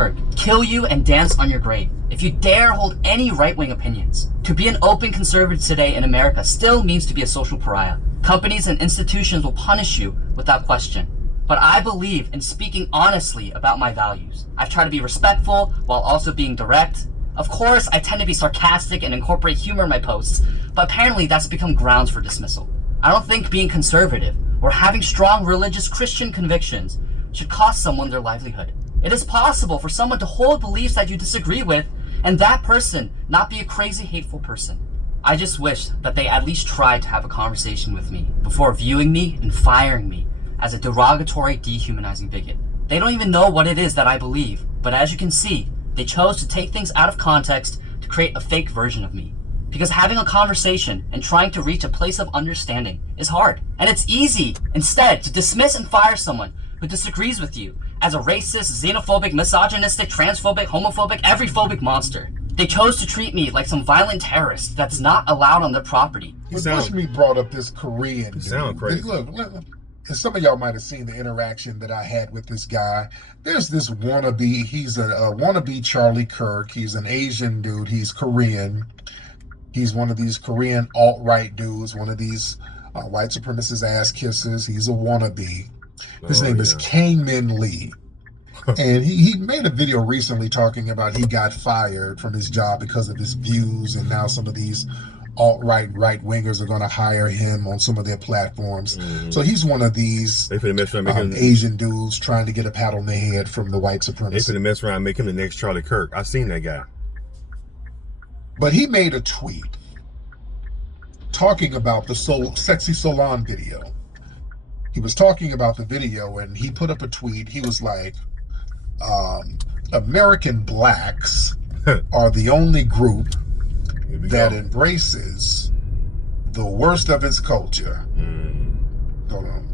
Kirk kill you and dance on your grave if you dare hold any right-wing opinions. To be an open conservative today in America still means to be a social pariah. Companies and institutions will punish you without question. But I believe in speaking honestly about my values. I've tried to be respectful while also being direct. Of course, I tend to be sarcastic and incorporate humor in my posts, but apparently that's become grounds for dismissal. I don't think being conservative or having strong religious Christian convictions should cost someone their livelihood. It is possible for someone to hold beliefs that you disagree with and that person not be a crazy, hateful person. I just wish that they at least tried to have a conversation with me before viewing me and firing me as a derogatory, dehumanizing bigot. They don't even know what it is that I believe, but as you can see, they chose to take things out of context to create a fake version of me. Because having a conversation and trying to reach a place of understanding is hard. And it's easy, instead, to dismiss and fire someone who disagrees with you as a racist, xenophobic, misogynistic, transphobic, homophobic, every phobic monster. They chose to treat me like some violent terrorist that's not allowed on their property. Me brought up this Korean dude. Sound crazy. Look, and some of y'all might have seen the interaction that I had with this guy. There's this wannabe, he's a wannabe Charlie Kirk. He's an Asian dude, he's Korean. He's one of these Korean alt-right dudes, one of these white supremacist ass kissers. He's a wannabe. His name is Kang Min Lee. And he made a video recently talking about he got fired from his job because of his views, and now some of these alt-right right-wingers are going to hire him on some of their platforms. So he's one of these Asian dudes trying to get a pat on the head from the white supremacists. They finna mess around and make him the next Charlie Kirk. I seen that guy. But he made a tweet talking about the Sexy Solon video. He was talking about the video and he put up a tweet. He was like, American blacks are the only group that embraces the worst of its culture. Hold on.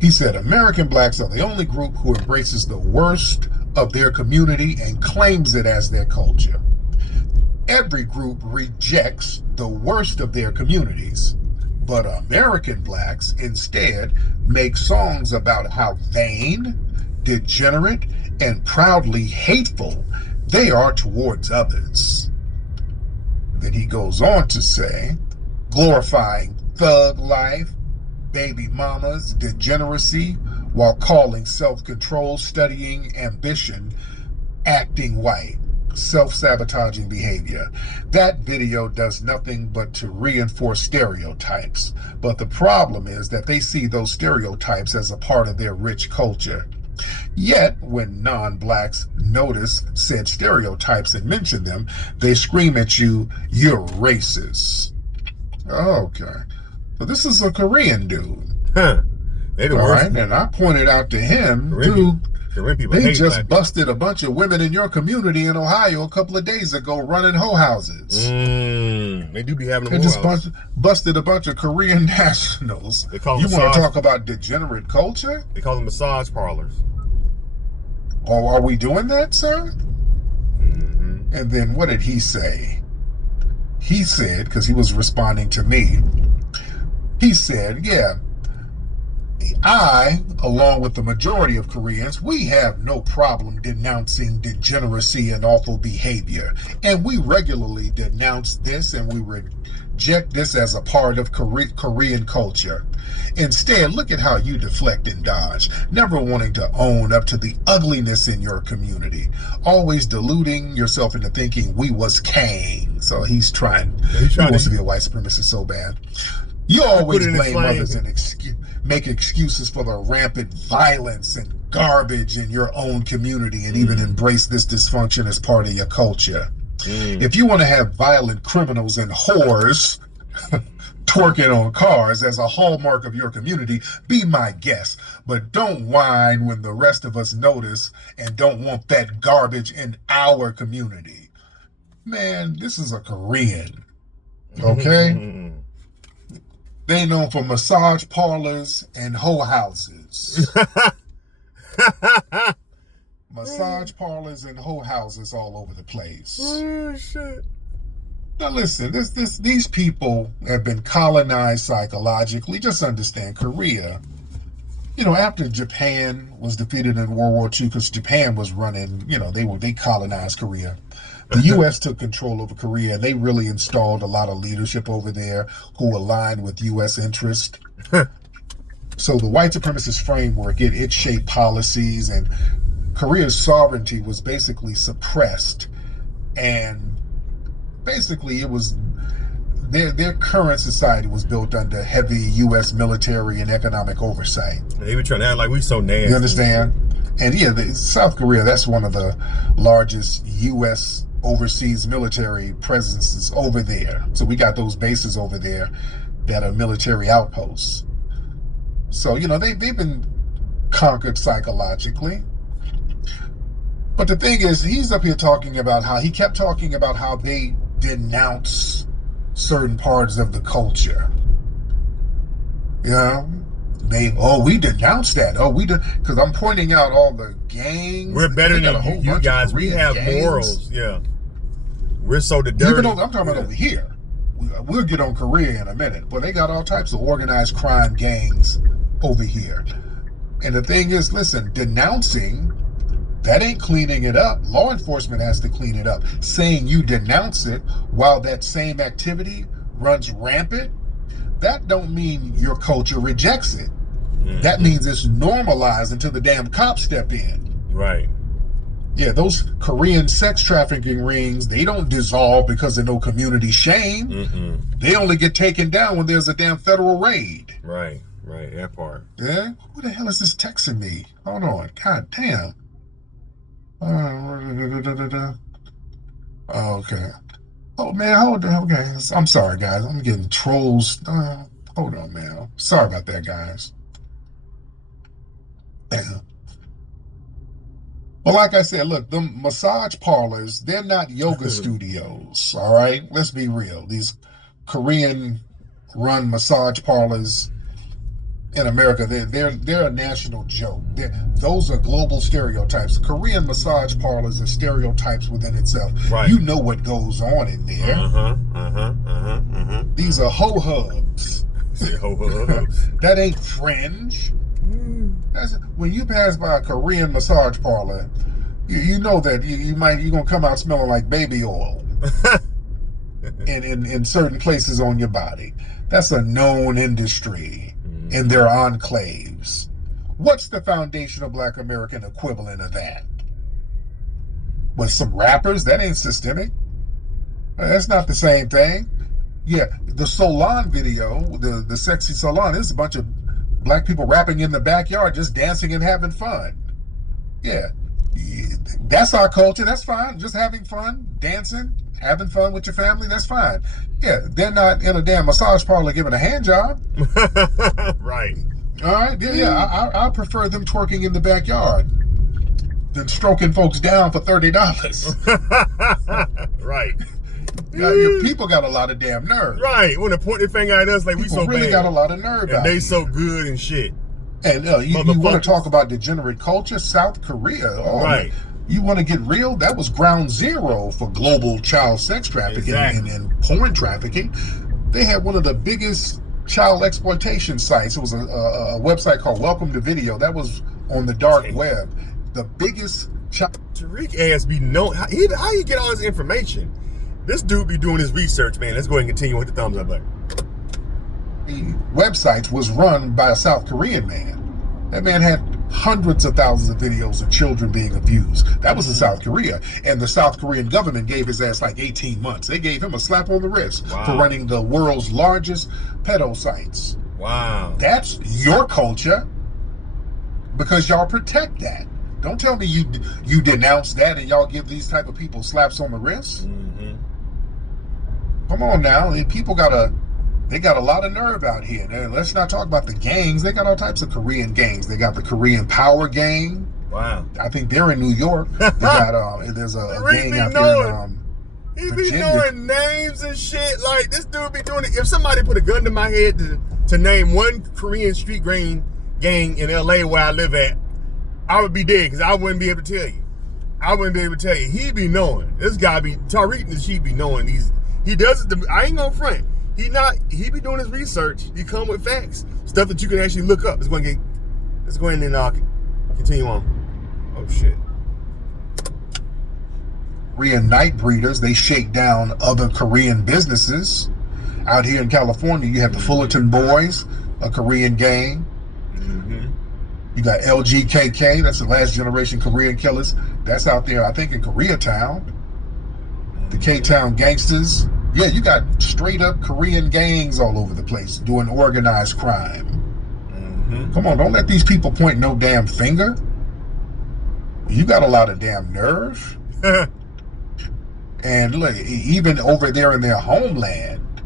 He said, American blacks are the only group who embraces the worst of their community and claims it as their culture. Every group rejects the worst of their communities, but American blacks instead make songs about how vain, degenerate, and proudly hateful they are towards others. Then he goes on to say, glorifying thug life, baby mamas, degeneracy, while calling self-control, studying, ambition, acting white, self-sabotaging behavior. That video does nothing but to reinforce stereotypes. But the problem is that they see those stereotypes as a part of their rich culture. Yet, when non-blacks notice said stereotypes and mention them, they scream at you, you're racist. Okay. So this is a Korean dude. Huh. They the All worst. right, and I pointed out to him, they just busted a bunch of women in your community in Ohio a couple of days ago running hoe houses. They do be having They just busted a bunch of Korean nationals. They call you want to talk about degenerate culture? They call them massage parlors. Oh, are we doing that, sir? And then what did he say? He said, because he was responding to me, he said, yeah, I, along with the majority of Koreans, we have no problem denouncing degeneracy and awful behavior. And we regularly denounce this and we reject this as a part of Korean culture. Instead, look at how you deflect and dodge, never wanting to own up to the ugliness in your community, always deluding yourself into thinking we was Kang. So he wants to be a white supremacist so bad. You always blame others and make excuses for the rampant violence and garbage in your own community and even embrace this dysfunction as part of your culture. If you want to have violent criminals and whores twerking on cars as a hallmark of your community, be my guest. But don't whine when the rest of us notice and don't want that garbage in our community. Man, this is a Korean, okay? They known for massage parlors and hoe houses. Massage parlors and hoe houses all over the place. Oh, shit. Now listen, these people have been colonized psychologically. Just understand, Korea After Japan was defeated in World War II, because Japan was running, they colonized Korea. The U.S. took control over Korea, and they really installed a lot of leadership over there who aligned with U.S. interest. So the white supremacist framework, it shaped policies, and Korea's sovereignty was basically suppressed. And basically it was their current society was built under heavy U.S. military and economic oversight. They were trying to act like we so nasty. You understand? And yeah, South Korea, that's one of the largest U.S. overseas military presences over there. So we got those bases over there that are military outposts. So, they've been conquered psychologically. But the thing is, he's up here talking about how he kept talking about how they denounce certain parts of the culture. We denounce that. Because I'm pointing out all the gangs. We're better than you guys. We have gangs. Morals. Yeah. We're so the dirty. I'm talking about over here. We'll get on Korea in a minute. But they got all types of organized crime gangs over here. And the thing is, listen, denouncing, that ain't cleaning it up. Law enforcement has to clean it up. Saying you denounce it while that same activity runs rampant, that don't mean your culture rejects it. Mm-hmm. That means it's normalized until the damn cops step in. Right. Yeah, those Korean sex trafficking rings, they don't dissolve because of no community shame. Mm-mm. They only get taken down when there's a damn federal raid. Right, that part. Yeah? Who the hell is this texting me? Hold on. God damn. Okay. Oh, man, hold on. Okay. I'm sorry, guys. I'm getting trolls. Hold on, man. Sorry about that, guys. Damn. Well, like I said, look, the massage parlors, they're not yoga studios, all right? Let's be real. These Korean-run massage parlors in America, they're a national joke. Those are global stereotypes. Korean massage parlors are stereotypes within itself. Right. You know what goes on in there. These are ho-hubs. That ain't fringe. When you pass by a Korean massage parlor, you know that you're gonna come out smelling like baby oil in certain places on your body. That's a known industry in their enclaves. What's the foundational Black American equivalent of that? With some rappers, that ain't systemic. That's not the same thing. Yeah, the Solon video, the sexy Solon, is a bunch of Black people rapping in the backyard, just dancing and having fun. Yeah, that's our culture. That's fine. Just having fun, dancing, having fun with your family. That's fine. Yeah, they're not in a damn massage parlor giving a hand job. Right. All right. Yeah. I prefer them twerking in the backyard than stroking folks down for $30. Right. Now, your people got a lot of damn nerve. Right. When they point their finger at us like people we so really bad. Got a lot of nerve. And out they here. so good and shit. And you want to talk about degenerate culture? South Korea. Oh, right. You want to get real? That was ground zero for global child sex trafficking and porn trafficking. They had one of the biggest child exploitation sites. It was a website called Welcome to Video. That was on the dark web. The biggest child. Tariq ass be known. How you get all this information? This dude be doing his research, man. Let's go ahead and continue with the thumbs up button. The websites was run by a South Korean man. That man had hundreds of thousands of videos of children being abused. That was in South Korea. And the South Korean government gave his ass like 18 months. They gave him a slap on the wrist for running the world's largest pedo sites. Wow. That's your culture because y'all protect that. Don't tell me you denounce that and y'all give these type of people slaps on the wrist. Mm-hmm. Come on now. People got a lot of nerve out here. Now, let's not talk about the gangs. They got all types of Korean gangs. They got the Korean Power Gang. Wow. I think they're in New York. They got there's a gang out there in he Virginia. be knowing names and shit. Like this dude be doing it. If somebody put a gun to my head to name one Korean street gang in LA where I live at, I would be dead because I wouldn't be able to tell you. He be knowing. This guy be Tariq and she be knowing these. He does it. I ain't gonna front. He be doing his research. He come with facts, stuff that you can actually look up. It's Let's go ahead and continue on. Oh shit. Korean night breeders, they shake down other Korean businesses. Out here in California, you have the Fullerton Boys, a Korean gang. Mm-hmm. You got LGKK, that's the last generation Korean killers. That's out there, I think, in Koreatown. The K-Town gangsters. Yeah, you got straight up Korean gangs all over the place doing organized crime. Mm-hmm. Come on, don't let these people point no damn finger. You got a lot of damn nerve. And look, even over there in their homeland,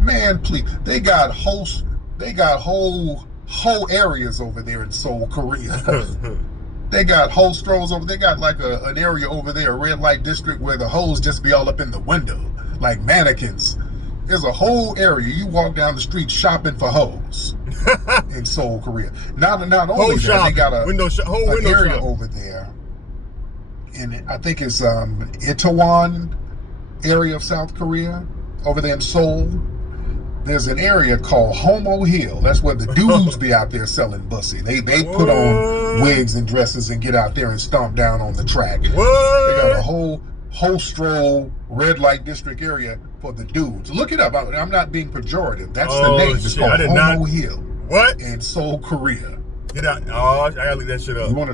man, please, they got whole areas over there in Seoul, Korea. They got whole strolls over. They got like an area over there, a red light district, where the hoes just be all up in the window, like mannequins. There's a whole area. You walk down the street shopping for hoes in Seoul, Korea. Not only that, they got a whole window area shop over there. And I think it's Itaewon area of South Korea, over there in Seoul. There's an area called Homo Hill. That's where the dudes be out there selling pussy. They put on wigs and dresses and get out there and stomp down on the track. What? They got a whole stroll red light district area for the dudes. Look it up. I'm not being pejorative. That's the name. It's called Homo Hill. What? In Seoul, Korea. Get out. Oh, I gotta look that shit up. You want to